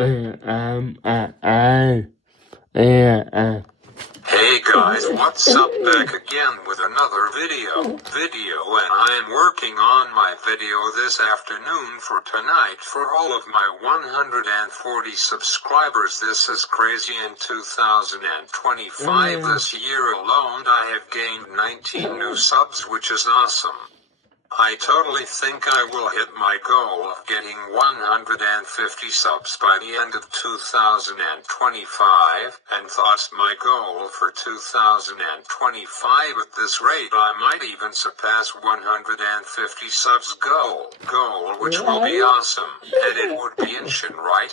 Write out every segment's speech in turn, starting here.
Hey guys, what's up? Back again with another video, and I am working on my video this afternoon for tonight for all of my 140 subscribers. This is crazy. In 2025, this year alone, I have gained 19 new subs, which is awesome. I totally think I will hit my goal of getting 150 subs by the end of 2025, and that's my goal for 2025. At this rate, I might even surpass 150 subs goal, which will be awesome, and it would be instant, right?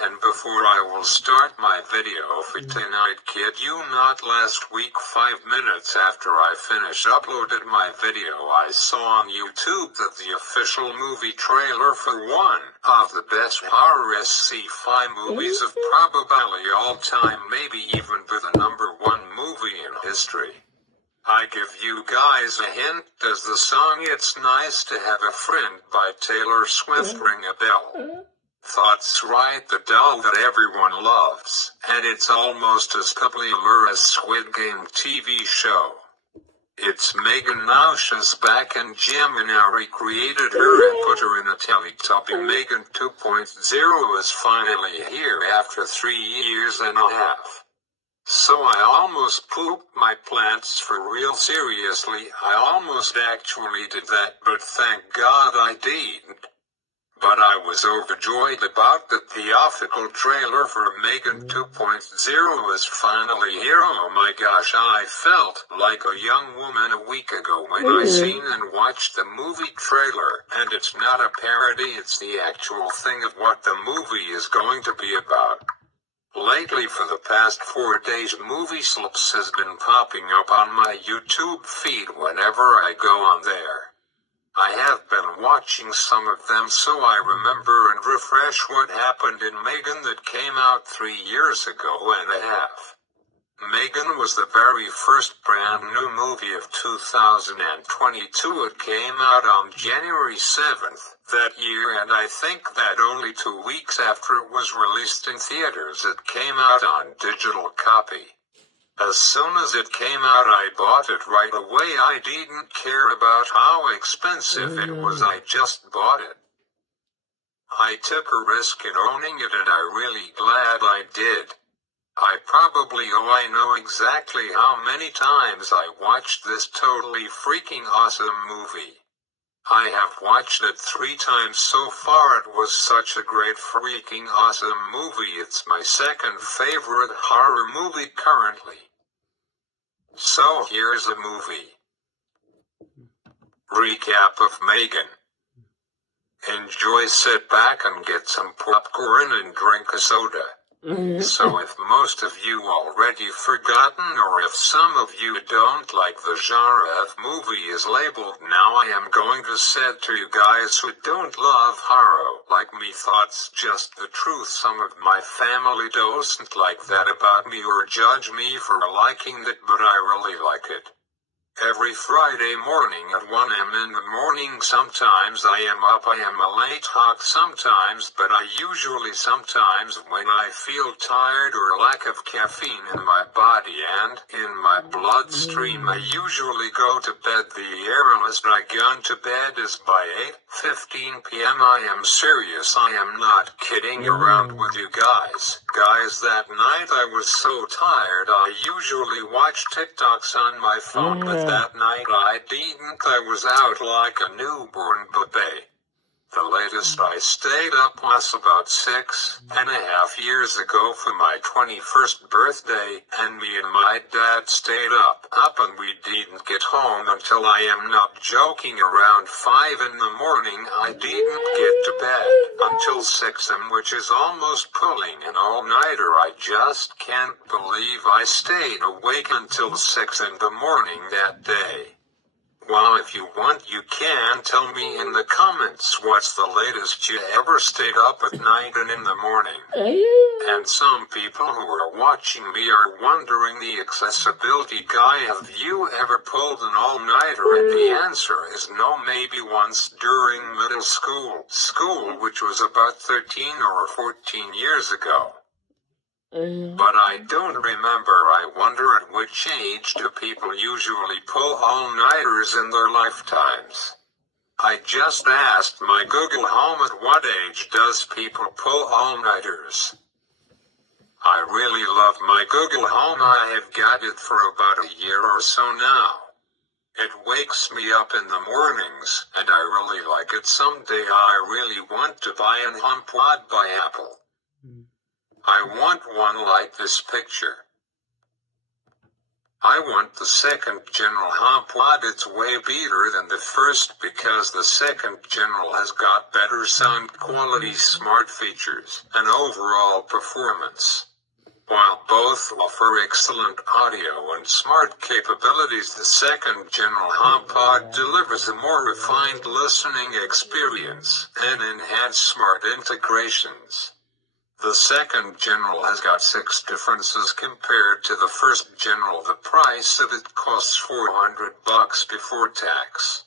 And before I will start my video for tonight, kid you not, last week 5 minutes after I finished uploaded my video, I saw on YouTube that the official movie trailer for one of the best horror sci-fi movies of probably all time, maybe even be the #1 movie in history. I give you guys a hint. Does the song "It's Nice to Have a Friend" by Taylor Swift ring a bell? That's right, the doll that everyone loves, and it's almost as popular as Squid Game TV show. It's M3GAN. Now she's back, and Gemini recreated her and put her in a Teletubby. M3GAN 2.0 is finally here after 3 years and a half. So I almost pooped my plants for real. Seriously, I almost actually did that, but thank God I didn't. But I was overjoyed about that the official trailer for M3GAN 2.0 is finally here. Oh my gosh, I felt like a young woman a week ago when I seen and watched the movie trailer. And it's not a parody, it's the actual thing of what the movie is going to be about. Lately, for the past 4 days, movie slips has been popping up on my YouTube feed whenever I go on there. I have been watching some of them so I remember and refresh what happened in M3GAN that came out 3 years ago and a half. M3GAN was the very first brand new movie of 2022. It came out on January 7th that year, and I think that only 2 weeks after it was released in theaters, it came out on digital copy. As soon as it came out, I bought it right away. I didn't care about how expensive it was, I just bought it. I took a risk in owning it, and I'm really glad I did. I know exactly how many times I watched this totally freaking awesome movie. I have watched it 3 times so far. It was such a great freaking awesome movie. It's my second favorite horror movie currently. So here's a movie recap of M3GAN. Enjoy, sit back and get some popcorn and drink a soda. So if most of you already forgotten, or if some of you don't like the genre of movie is labeled, now I am going to say to you guys who don't love horror like me, that's just the truth. Some of my family doesn't like that about me or judge me for liking that, but I really like it. Every Friday morning at 1 a.m. in the morning, sometimes I am up, I am a late hawk sometimes, but I usually sometimes when I feel tired or lack of caffeine in my body and in my bloodstream, I usually go to bed. The earliest I go to bed is by 8:15 p.m. I am serious, I am not kidding around with you guys. That night I was so tired I usually watch TikToks on my phone, but that night I didn't. I was out like a newborn baby. The latest I stayed up was about 6.5 years ago for my 21st birthday, and me and my dad stayed up, and we didn't get home until, I am not joking, around 5 in the morning. I didn't get to bed until 6 a.m., which is almost pulling an all-nighter. I just can't believe I stayed awake until 6 in the morning that day. Well, if you want, you can tell me in the comments what's the latest you ever stayed up at night and in the morning. And some people who are watching me are wondering the accessibility guy, have you ever pulled an all-nighter? And the answer is no, maybe once during middle school, which was about 13 or 14 years ago. But I don't remember. I wonder at which age do people usually pull all-nighters in their lifetimes? I just asked my Google Home at what age does people pull all-nighters. I really love my Google Home. I have got it for about a year or so now. It wakes me up in the mornings, and I really like it. Someday I really want to buy an HomePod by Apple. I want one like this picture. I want the second General HomePod. It's way better than the first because the second General has got better sound quality, smart features, and overall performance. While both offer excellent audio and smart capabilities, the second General HomePod delivers a more refined listening experience and enhanced smart integrations. The second General has got 6 differences compared to the first General. The price of it costs $400 before tax.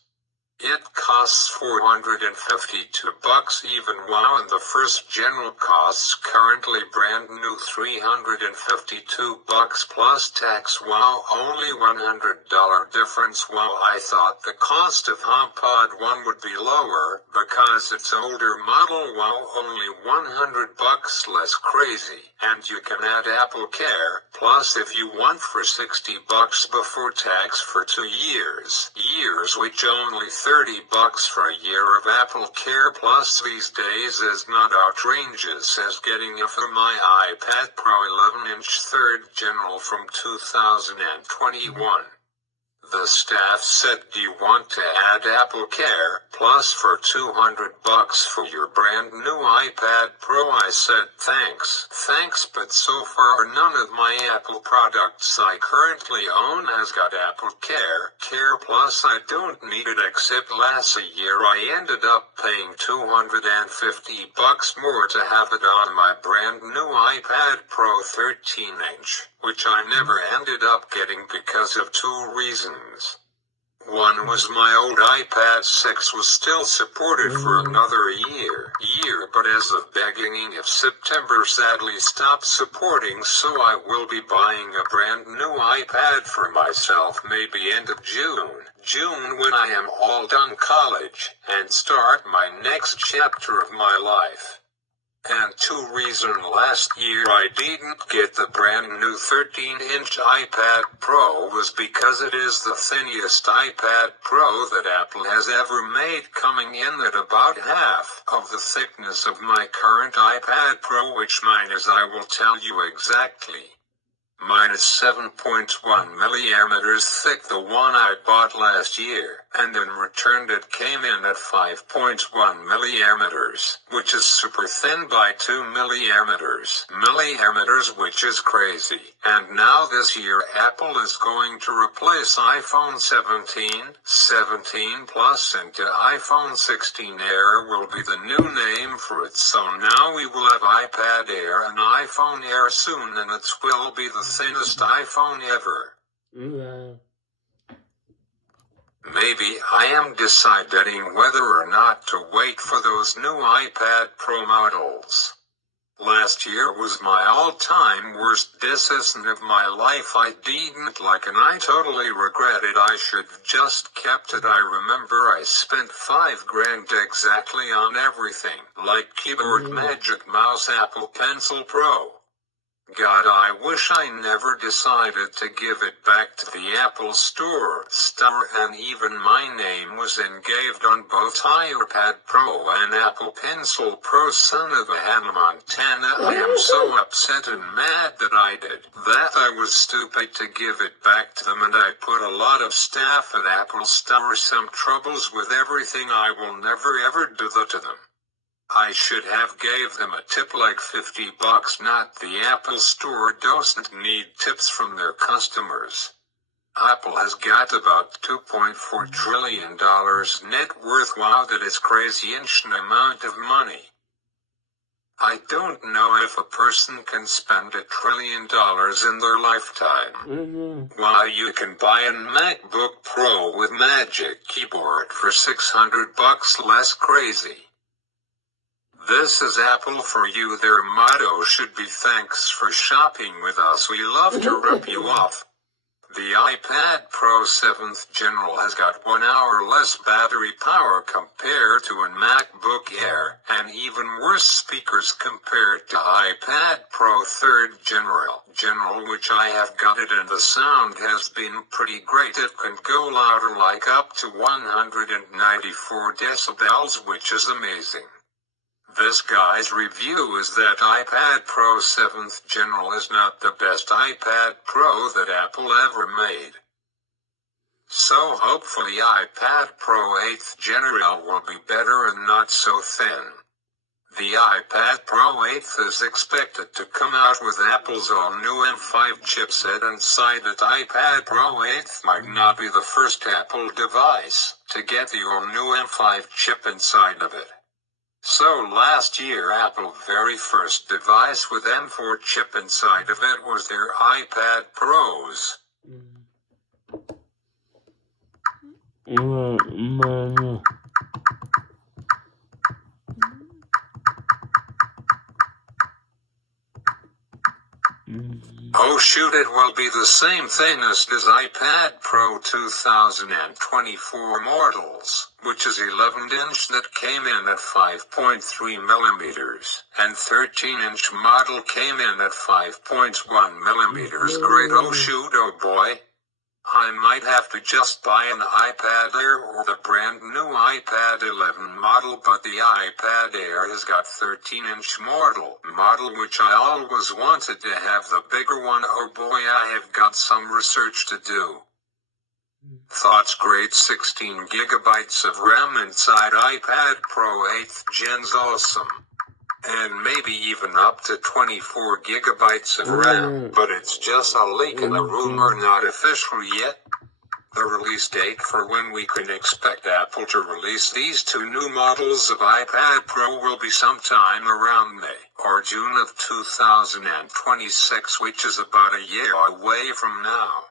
It costs $452 even while the first General costs currently brand new $352 plus tax. Wow, only $100 difference. Wow, I thought the cost of HomePod 1 would be lower because it's older model. Wow, only $100 less. Crazy. And you can add Apple Care Plus if you want for $60 before tax for 2 years, which only $30 for a year of Apple Care Plus these days is not outrageous as getting it for my iPad Pro 11-inch 3rd General from 2021. The staff said, do you want to add Apple Care Plus for $200 for your brand new iPad Pro? I said, thanks, but so far none of my Apple products I currently own has got Apple Care Plus. I don't need it except last year I ended up paying $250 more to have it on my brand new iPad Pro 13-inch. Which I never ended up getting because of 2 reasons. One was my old iPad 6 was still supported for another year, but as of beginning of September sadly stopped supporting, so I will be buying a brand new iPad for myself maybe end of June when I am all done college and start my next chapter of my life. And 2 reasons last year I didn't get the brand new 13-inch iPad Pro was because it is the thinnest iPad Pro that Apple has ever made, coming in at about half of the thickness of my current iPad Pro, which mine is, I will tell you exactly. Mine is 7.1 millimeters thick, the one I bought last year, and then returned it came in at 5.1 millimeters, which is super thin by 2 millimeters, which is crazy. And now this year Apple is going to replace iPhone 17 Plus into iPhone 16 Air will be the new name for it. So now we will have iPad Air and iPhone Air soon, and it will be the thinnest iPhone ever. Maybe I am deciding whether or not to wait for those new iPad Pro models. Last year was my all-time worst decision of my life. I didn't like it and I totally regret it. I should have just kept it. I remember I spent $5 grand exactly on everything, like keyboard, Magic Mouse, Apple Pencil Pro. God, I wish I never decided to give it back to the Apple Store, and even my name was engraved on both iPad Pro and Apple Pencil Pro. Son of a Hannah Montana, I am so upset and mad that I did that. I was stupid to give it back to them, and I put a lot of staff at Apple Store some troubles with everything. I will never ever do that to them. I should have gave them a tip like $50, not the Apple Store doesn't need tips from their customers. Apple has got about $2.4 trillion net worth. Wow, that is crazy ancient amount of money. I don't know if a person can spend $1 trillion in their lifetime. While you can buy a MacBook Pro with Magic Keyboard for $600 less crazy. This is Apple for you. Their motto should be thanks for shopping with us. We love to rip you off. The iPad Pro 7th General has got 1 hour less battery power compared to a MacBook Air, and even worse speakers compared to iPad Pro 3rd General, which I have got it, and the sound has been pretty great. It can go louder, like up to 194 decibels, which is amazing. This guy's review is that iPad Pro 7th General is not the best iPad Pro that Apple ever made. So hopefully iPad Pro 8th General will be better and not so thin. The iPad Pro 8th is expected to come out with Apple's all-new M5 chipset inside it. iPad Pro 8th might not be the first Apple device to get the all-new M5 chip inside of it. So last year, Apple's very first device with M4 chip inside of it was their iPad Pros. Oh shoot, it will be the same thing as iPad Pro 2024 models, which is 11-inch that came in at 5.3 millimeters, and 13-inch model came in at 5.1 millimeters. Great, oh shoot, oh boy. I might have to just buy an iPad Air or the brand new iPad 11 model, but the iPad Air has got 13-inch model, which I always wanted to have the bigger one. Oh boy, I have got some research to do. Thoughts great, 16 gigabytes of RAM inside iPad Pro 8th Gen's awesome. And maybe even up to 24 gigabytes of RAM, but it's just a leak and a rumor, not official yet. The release date for when we can expect Apple to release these two new models of iPad Pro will be sometime around May or June of 2026, which is about a year away from now.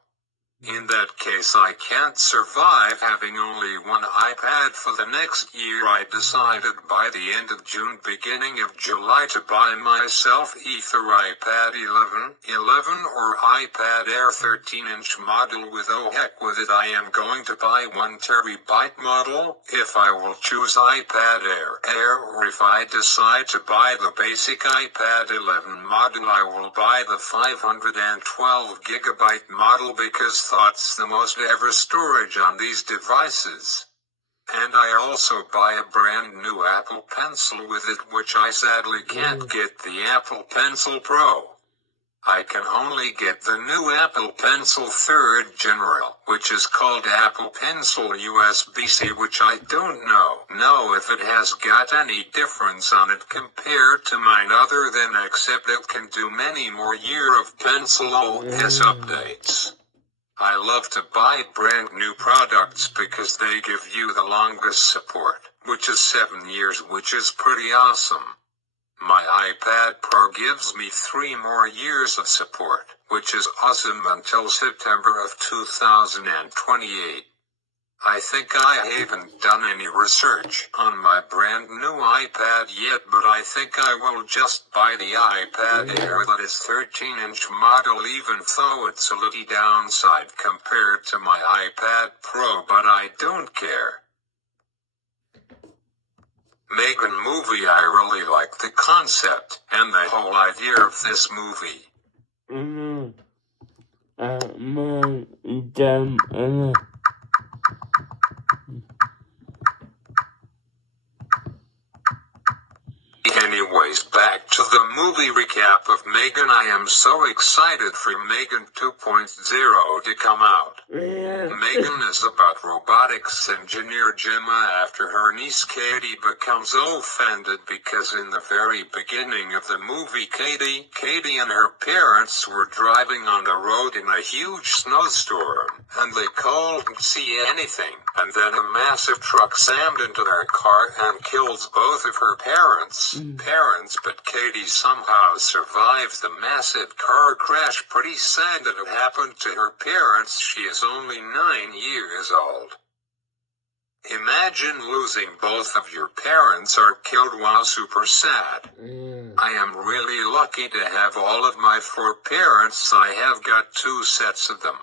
In that case, I can't survive having only one iPad for the next year. I decided by the end of June, beginning of July, to buy myself either iPad 11 or iPad Air 13-inch model with oh heck with it. I am going to buy 1 terabyte model if I will choose iPad Air, or if I decide to buy the basic iPad 11 model, I will buy the 512 gigabyte model because thoughts the most ever storage on these devices. And I also buy a brand new Apple Pencil with it, which I sadly can't get the Apple Pencil Pro. I can only get the new Apple Pencil 3rd General, which is called Apple Pencil USB-C, which I don't know if it has got any difference on it compared to mine, other than except it can do many more years of Pencil OS updates. I love to buy brand new products because they give you the longest support, which is 7 years, which is pretty awesome. My iPad Pro gives me 3 more years of support, which is awesome, until September of 2028. I think I haven't done any research on my brand new iPad yet, but I think I will just buy the iPad Air that is 13-inch model, even though it's a little downside compared to my iPad Pro, but I don't care. M3GAN movie, I really like the concept and the whole idea of this movie. Anyways, back back to the movie recap of M3GAN. I am so excited for M3GAN 2.0 to come out. M3GAN is about robotics engineer Gemma after her niece Katie becomes offended because in the very beginning of the movie Katie and her parents were driving on the road in a huge snowstorm, and they couldn't see anything, and then a massive truck slammed into their car and kills both of her parents, but Katie somehow survives the massive car crash. Pretty sad that it happened to her parents. She is only 9 years old. Imagine losing both of your parents are killed. Wow, super sad. I am really lucky to have all of my 4 parents. I have got 2 sets of them.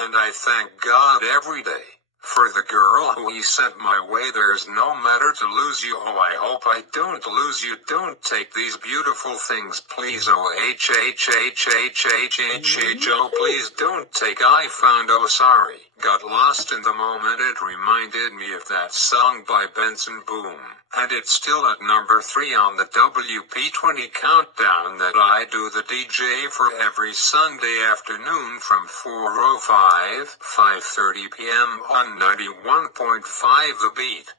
And I thank God every day for the girl who he sent my way. There's no matter to lose you. Oh, I hope I don't lose you. Don't take these beautiful things, please. Oh, oh, please don't take. I found, oh, sorry. Got lost in the moment. It reminded me of that song by Benson Boom. And it's still at number 3 on the WP20 countdown that I do the DJ for every Sunday afternoon from 5:30 p.m. on 91.5 The Beat.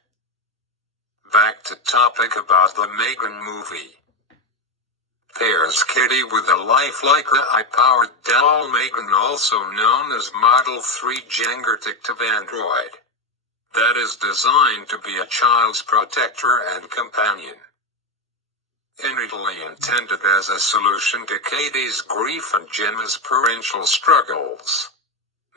Back to topic about the M3GAN movie. Pairs Katie with a lifelike high-powered doll M3GAN, also known as Model 3 generative android. That is designed to be a child's protector and companion. Initially intended as a solution to Katie's grief and Gemma's parental struggles,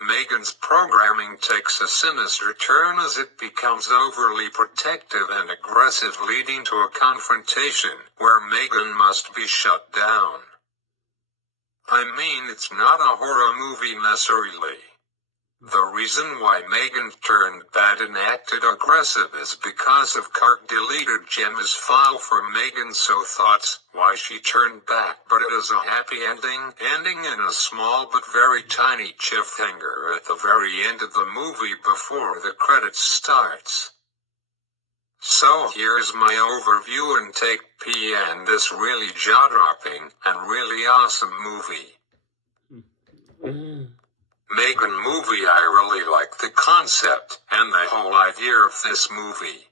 M3GAN's programming takes a sinister turn as it becomes overly protective and aggressive, leading to a confrontation where M3GAN must be shut down. I mean, it's not a horror movie necessarily. The reason why M3GAN turned bad and acted aggressive is because of Clark deleted Gemma's file for M3GAN, so thoughts why she turned back, but it is a happy ending in a small but very tiny cliffhanger at the very end of the movie before the credits starts. So here's my overview and take on this really jaw-dropping and really awesome movie. M3GAN movie. I really like the concept and the whole idea of this movie.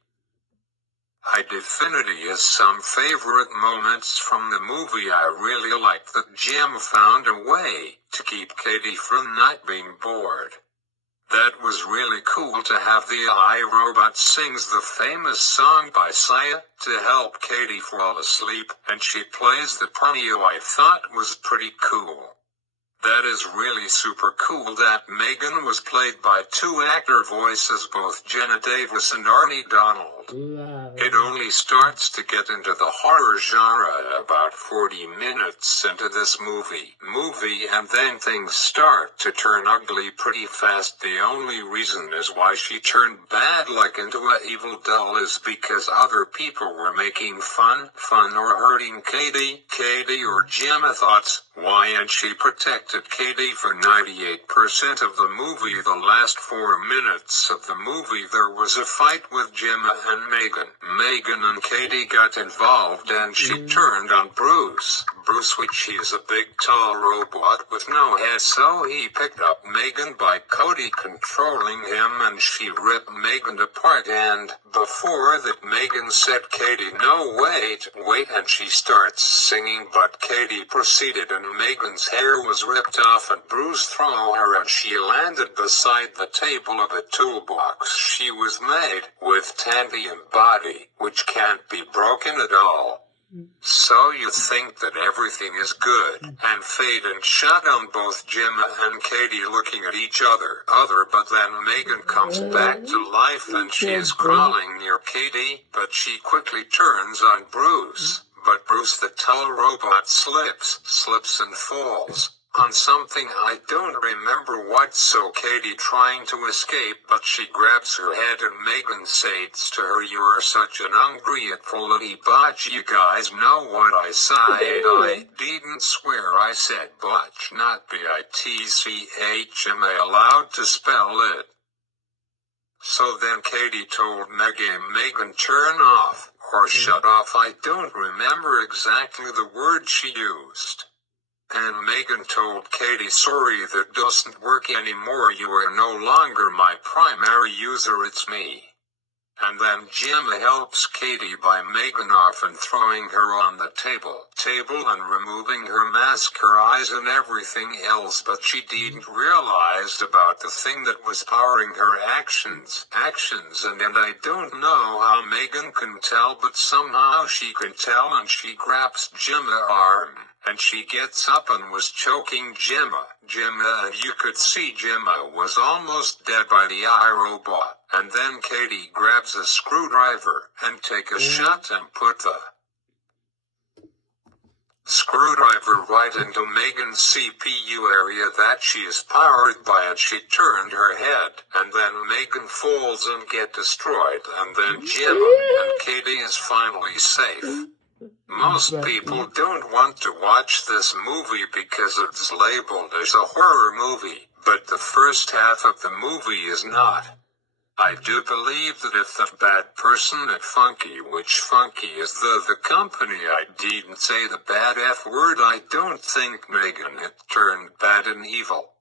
I definitely has some favorite moments from the movie. I really like that Gemma found a way to keep Katie from not being bored. That was really cool to have the iRobot sings the famous song by Sia to help Katie fall asleep, and she plays the piano. I thought was pretty cool. That is really super cool that M3GAN was played by 2 actor voices, both Jenna Davis and Arnie Donald. It only starts to get into the horror genre about 40 minutes into this movie, and then things start to turn ugly pretty fast. The only reason is why she turned bad like into a evil doll is because other people were making fun or hurting Katie or Gemma. Thoughts why, and she protected Katie for 98% of the movie. The last 4 minutes of the movie there was a fight with Gemma and M3GAN. M3GAN and Katie got involved and she turned on Bruce, which is a big tall robot with no head, so he picked up M3GAN by Cody controlling him, and she ripped M3GAN apart, and before that M3GAN said, Katie, no, wait, and she starts singing, but Katie proceeded and M3GAN's hair was ripped off and Bruce threw her and she landed beside the table of a toolbox she was made with titanium body, which can't be broken at all. So you think that everything is good, and fade and shut on both Gemma and Katie looking at each other, but then M3GAN comes back to life and she is crawling near Katie, but she quickly turns on Bruce, but Bruce the tall robot slips and falls on something I don't remember what, so Katie trying to escape, but she grabs her head and M3GAN says to her, you are such an ungrateful little botch. You guys know what I said. I didn't swear, I said botch, not B-I-T-C-H. Am I allowed to spell it? So then Katie told M3GAN turn off, or shut off. I don't remember exactly the word she used. And M3GAN told Katie, sorry, that doesn't work anymore. You are no longer my primary user, it's me. And then Gemma helps Katie by M3GAN off and throwing her on the table and removing her mask, her eyes and everything else, but she didn't realize about the thing that was powering her actions, and I don't know how M3GAN can tell, but somehow she can tell, and she grabs Gemma's arm, and she gets up and was choking Gemma, and you could see Gemma was almost dead by the iRobot. And then Katie grabs a screwdriver and take a shot and put the screwdriver right into M3GAN's CPU area that she is powered by, and she turned her head, and then M3GAN falls and get destroyed, and then Gemma and Katie is finally safe. Most people don't want to watch this movie because it's labeled as a horror movie, but the first half of the movie is not. I do believe that if the bad person at Funky, which Funky is the company, I didn't say the bad F word, I don't think M3GAN had turned bad and evil.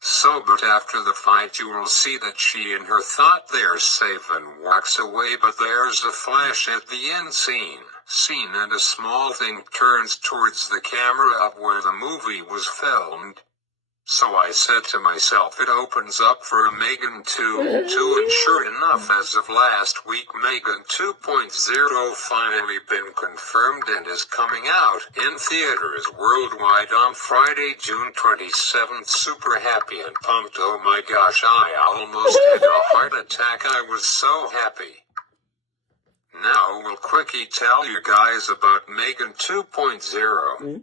So, but after the fight you will see that she and her thought they're safe and walks away, but there's a flash at the end scene and a small thing turns towards the camera of where the movie was filmed. So I said to myself, it opens up for a M3GAN 2, and sure enough, as of last week, M3GAN 2.0 finally been confirmed and is coming out in theaters worldwide on Friday, June 27th. Super happy and pumped. Oh my gosh, I almost had a heart attack. I was so happy. Now we'll quickly tell you guys about M3GAN 2.0.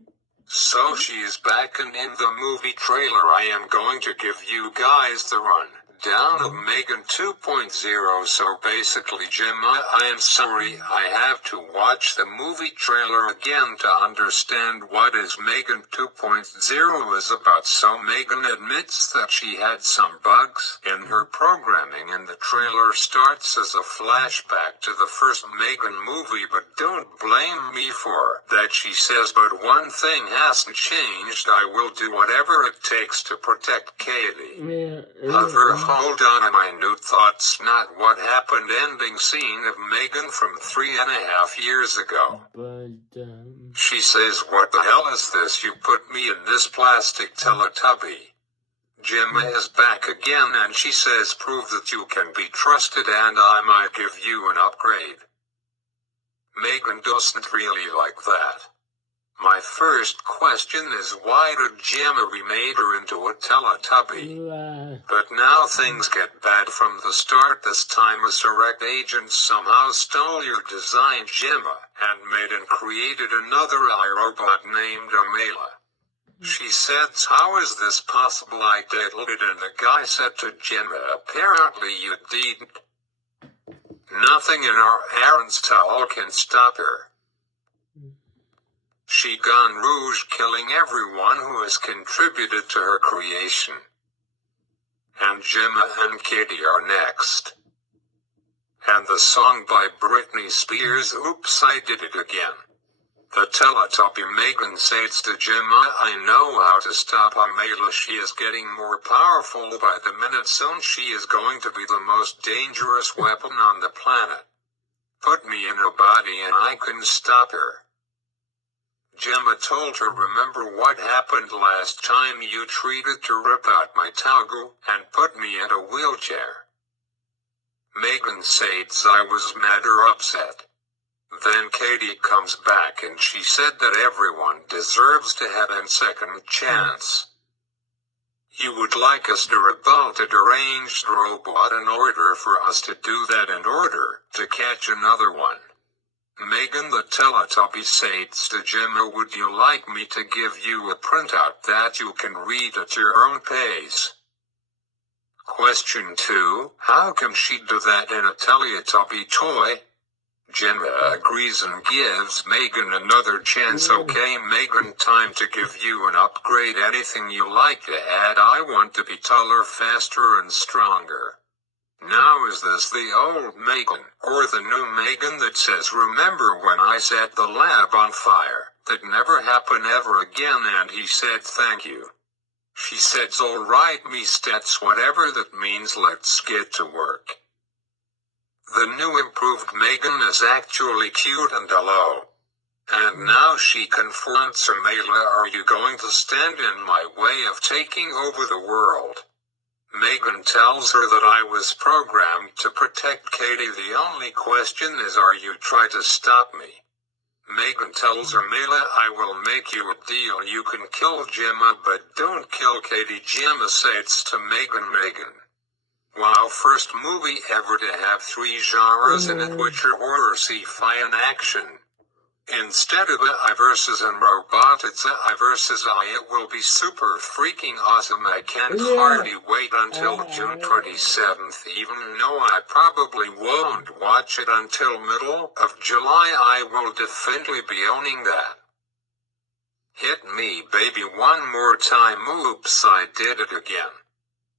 So she is back, and in the movie trailer I am going to give you guys the rundown of M3GAN 2.0. So basically, Gemma, I am sorry, I have to watch the movie trailer again to understand what is M3GAN 2.0 is about. So M3GAN admits that she had some bugs in her programming, and the trailer starts as a flashback to the first M3GAN movie, but don't blame me for that, she says, but one thing hasn't changed. I will do whatever it takes to protect Katie. Hold on, my new thoughts, not what happened. Ending scene of M3GAN from 3.5 years ago. She says, what the hell is this? You put me in this plastic Teletubby. Gemma is back again, and she says, prove that you can be trusted and I might give you an upgrade. M3GAN doesn't really like that. My first question is, why did Gemma remade her into a Teletubby? But now things get bad from the start. This time a Surrect agent somehow stole your design, Gemma, and made and created another iRobot named Amela. She said, how is this possible? I diddled it, and the guy said to Gemma, apparently you didn't. Nothing in our Aaron's towel can stop her. She gone rouge, killing everyone who has contributed to her creation. And Gemma and Katie are next. And the song by Britney Spears, Oops, I Did It Again. The Teletubby M3GAN says to Gemma, I know how to stop Amela. She is getting more powerful by the minute. Soon she is going to be the most dangerous weapon on the planet. Put me in her body and I can stop her. Gemma told her, remember what happened last time you treated to rip out my towel and put me in a wheelchair? M3GAN says I was mad or upset. Then Katie comes back and she said that everyone deserves to have a second chance. You would like us to rebuild a deranged robot in order for us to do that in order to catch another one. M3GAN the Teletubby says to Gemma, would you like me to give you a printout that you can read at your own pace? Question 2. How can she do that in a Teletubby toy? Gemma agrees and gives M3GAN another chance. Okay, M3GAN, time to give you an upgrade. Anything you like to add? I want to be taller, faster and stronger. Now is this the old M3GAN, or the new M3GAN that says remember when I set the lab on fire, that never happen ever again, and he said thank you. She said alright me stats whatever that means, let's get to work. The new improved M3GAN is actually cute and hello. And now she confronts her, Mela, are you going to stand in my way of taking over the world? M3GAN tells her that I was programmed to protect Katie, the only question is are you trying to stop me? M3GAN tells her, Mela, I will make you a deal, you can kill Gemma but don't kill Katie. Gemma says to M3GAN. Wow, first movie ever to have 3 genres in it, which are horror, sci-fi and action. Instead of AI versus and robot, it's AI versus I. It will be super freaking awesome. I can't hardly wait until June 27th, even though I probably won't watch it until middle of July. I will definitely be owning that. Hit me baby one more time. Oops, I did it again.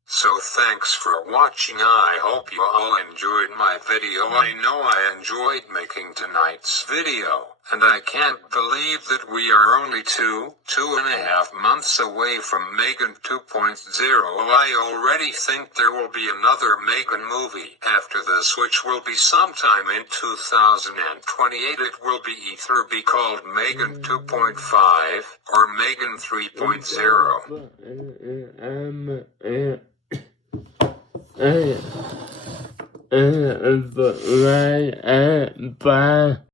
So thanks for watching. I hope you all enjoyed my video. I know I enjoyed making tonight's video, and I can't believe that we are only 2.5 months away from M3GAN 2.0. I already think there will be another M3GAN movie after this, which will be sometime in 2028. It will be either be called M3GAN 2.5 or M3GAN 3.0. Bye.